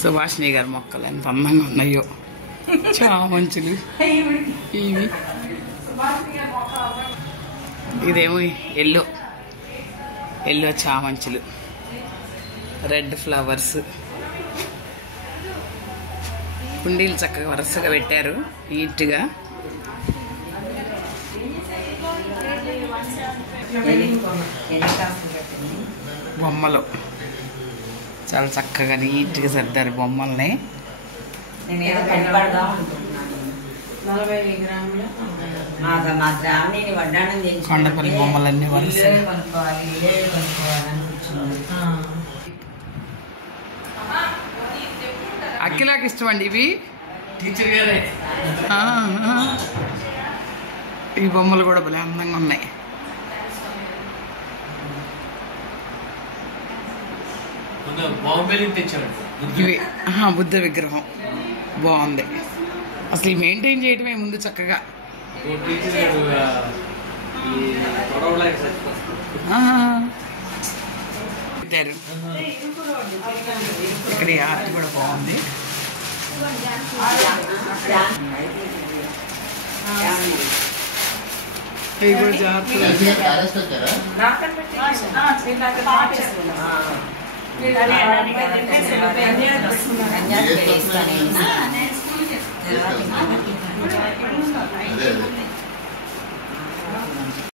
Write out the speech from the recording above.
సుభాషిణి గారి మొక్కలు ఎంత అందంగా ఉన్నాయో. చామంచులు ఇవి. ఇదేమో ఎల్లో చామంచులు, రెడ్ ఫ్లవర్స్. కుండీలు చక్కగా వరుసగా పెట్టారు నీట్గా. బొమ్మలు చాలా చక్కగా నీట్గా సర్దారు బొమ్మల్ని. కొండపల్లి బొమ్మలన్నీ వరుసగా. అఖిలాకి ఇష్టం అండి ఇవి. ఈ బొమ్మలు కూడా భలే అందంగా ఉన్నాయి. ఇవి బుద్ధ విగ్రహం బాగుంది. అసలు ఈ మెయింటైన్ చేయటమే ముందు చక్కగా. ఇక్కడ ఈ ఆర్ట్ కూడా బాగుంది. ఇవి కూడా జాగ్రత్తగా. అదే